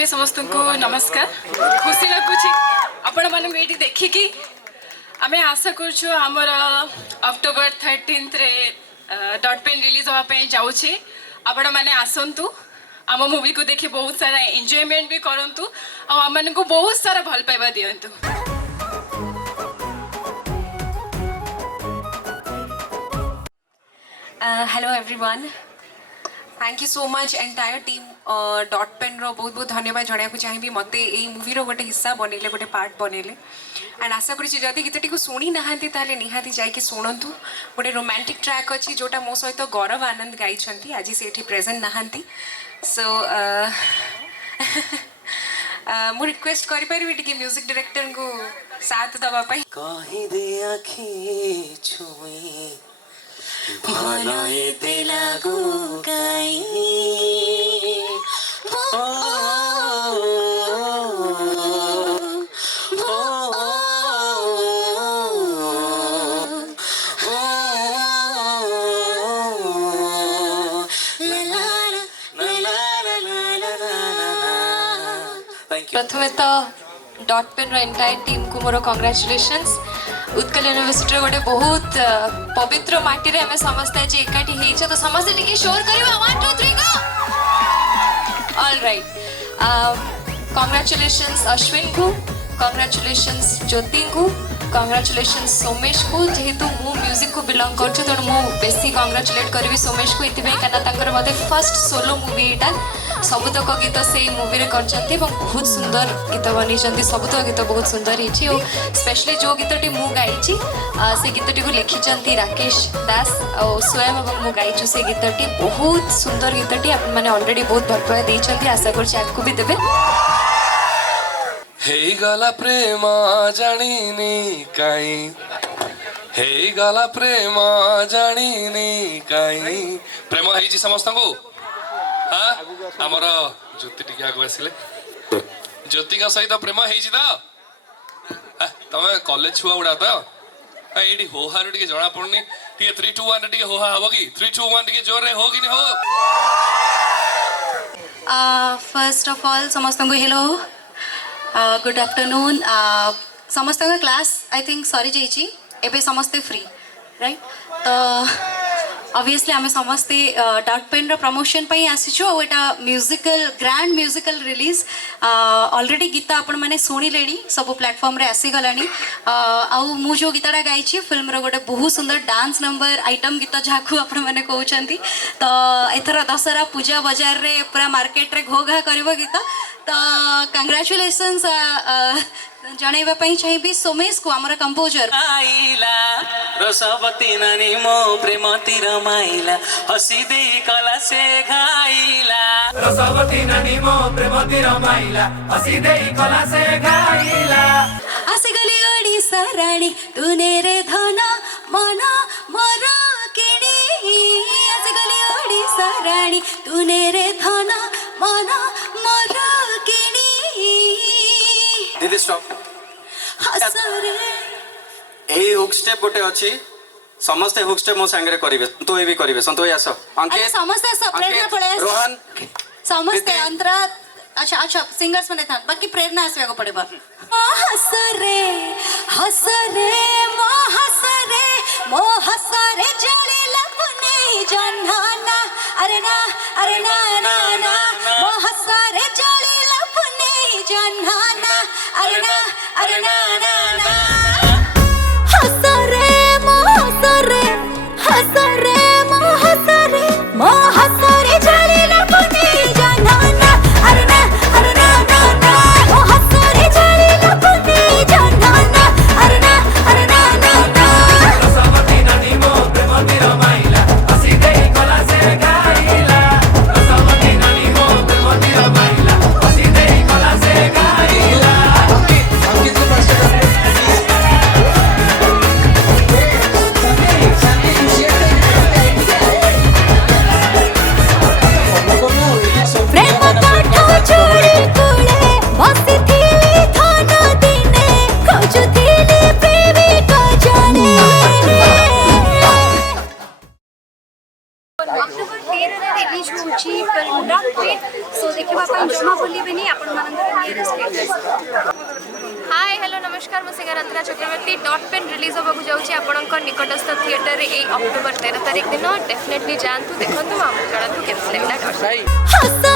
भी समस्त को नमस्कार। खुशी लगुच आपण मानक ये देखिकी आम आशा करमर अक्टोबर 13 रे डॉट पेन रिलीज होगापी जाऊे। आपण मैंने आसतु आम मूवी को देखी बहुत सारा एंजॉयमेंट भी करंतु आम को बहुत सारा भल पाइबा दियंतु। Hello everyone, thank you so much entire team dot pen रो बहुत बहुत धन्यवाद जनाया चाहिए मत ये मूवी रो गोटे हिस्सा बनइले गोटे पार्ट बनइले एंड आशा करी जदि गीतटी को शुणी नाहांती ताले निहाती जाइए शुणु। गोटे रोमांटिक ट्रैक अच्छी जोटा मो सहित गौरव आनंद गाई आज से ये प्रेजेंट नाहांती। सो मु रिक्वेस्ट करि परिबी टिके म्यूजिक डायरेक्टर को साथ दबा पाई। कहि दे आखी छुई भलए दिलागु गाई प्रथमे तो डॉट पेन एंटायर टीम को मोर कंग्रेचुलेशंस। उत्कल यूनिवर्सिटी गोटे बहुत पवित्र माटी रे हमें समझते जे एकाठी हेछ तो समझते टिके शोर करियो 1 2 3 गो। ऑल राइट, कंग्रेचुलेशंस अश्विन को, कंग्रेचुलेशंस ज्योति को, कंग्रेचुलेशंस सोमेश को। जेहेतु मु म्यूजिक को बिलोंग करछु तो मु बेसी कंग्रेचुलेट करबी सोमेश को इतिबे काना तांकर मते फर्स्ट सोलो मूवी एटा सबुतक गीत से मूवी रे करछंती এবং बहुत सुंदर गीत बनीचंती। सबुतक गीत बहुत सुंदर हिची और स्पेशली जो गीतटी मु गाइची से गीतटी को लिखिचंती राकेश दास और स्वयं এবং मु गाइछु से गीतटी बहुत सुंदर गीतटी आप माने ऑलरेडी बहुत भल पाए देइचंती। आशा करछि आपको भी देबे। हे गला प्रेम जानिनी काई, हे गला प्रेम जानिनी काई। प्रेम हेजी समस्त को हाँ आमर ज्योति टिके आगे आसिले ज्योति का सहित प्रेम हेजी तो तुम कॉलेज छुआ गुड़ा तो ये हो हार टे जना पड़नी टे 3 2 1 टे हो हा हम कि 3 2 1 टे जोर रे हो कि नहीं हो। फर्स्ट ऑफ ऑल समस्त को हेलो गुड आफ्टरनून। समस्त क्लास आई थिंक सरी जाइए एबे समस्ते फ्री राइट। तो ऑब्वियसली आम समस्ते डॉट पेन प्रमोशन पर आसीचु और एटा musical grand musical release already गीत आपण मैंने शुणिले सब प्लेटफॉर्म रे आसीगला। आउ मु जो गीतटा गाई फिल्म रो गोटे बहुत सुंदर डांस नंबर आइटम गीत जहाँ आपण मैंने कहते तो एथर दशहरा पूजा बाजार रे पूरा मार्केट रे घो घा कर गीत। तो कंग्रेचुलेशंस जनइबा चाहिए सोमेश को आमर कंपोजर आइला रसवती नानी मो प्रेम तिर माइला हसी दे कला से घाइला रसवती नानी मो प्रेम तिर माइला हसी दे कला से घाइला। आसिगली ओडिसा राणी तूने रे धन मन मोर किणी। आसिगली ओडिसा राणी तूने रे धन मन मोर किणी। दीदी स्टॉप हसरे एही हुक स्टेप गोटे अछि समस्ते हुक स्टेप मो संगे करिवे तो ए भी करिवे संतोष आसो अरे अंकित समस्ते सब प्रेरणा पड़े रोहन समस्ते अंतरा अच्छा अच्छा सिंगर्स मने था बाकी प्रेरणा आसवे को पड़ेबा। हसरे हसरे मो हसरे जले लपने जन्हाना अरे ना ना ना मो हसरे जले लपने जन्हाना अरे ना ना हसरे मो हसरे हसरे मो हसरे जले लपने जन्हाना अरे ना मो हसरे जले लपने जन्हाना अरे ना रसवती नानी मो प्रेम तिर माइला हसी दे कला से घाइला रसवती जमा भूलिबेनी आपण मानकर नियरेस्ट हाय हेलो नमस्कार मु सिंगर अंतरा चक्रवर्ती डॉट पेन रिलीज होगा जाऊँगी आपंक निकटस्थ थिएटर ए अक्टोबर 13 तारिख दिन डेफिनेटली जातु देखु आमको जनातु केमती लगे।